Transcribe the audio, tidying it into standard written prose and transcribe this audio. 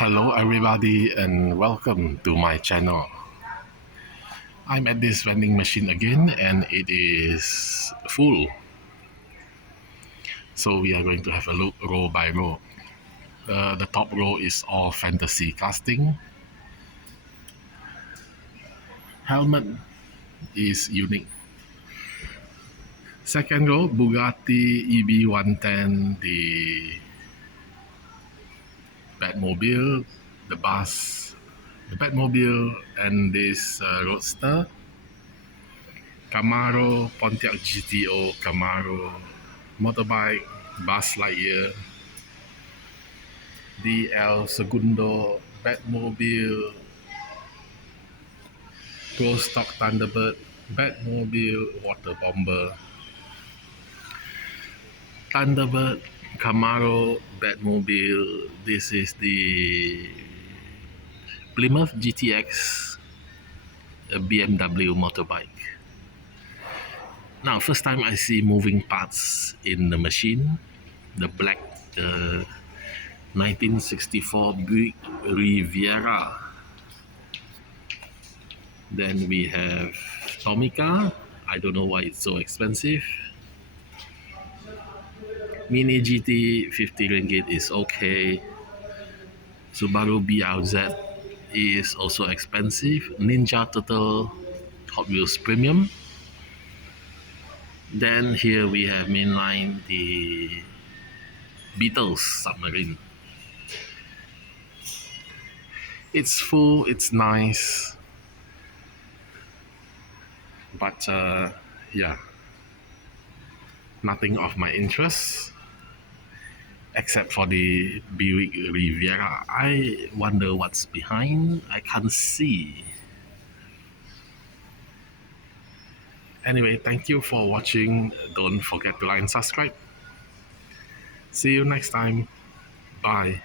Hello everybody and welcome to my channel. I'm at this vending machine again and it is full. So we are going to have a look row by row. The top row is all fantasy casting. Helmet is unique. Second row, Bugatti EB110, the Batmobile, the bus, the Batmobile and this Roadster. Camaro, Pontiac GTO, Camaro, motorbike, Bus Lightyear, DL Segundo, Batmobile, Ghost Stock Thunderbird, Batmobile, Water Bomber, Thunderbird, Camaro, Batmobile. This is the Plymouth GTX, a BMW motorbike. Now, first time I see moving parts in the machine. The black 1964 Buick Riviera. Then we have Tomica. I don't know why it's so expensive. Mini GT 50 ringgit is okay. Subaru BRZ is also expensive. Ninja Turtle Hot Wheels Premium. Then here we have mainline the Beatles submarine. It's full, it's nice, but yeah, nothing of my interest except for the Buick Riviera. I wonder what's behind. I can't see. Anyway, thank you for watching. Don't forget to like and subscribe. See you next time. Bye.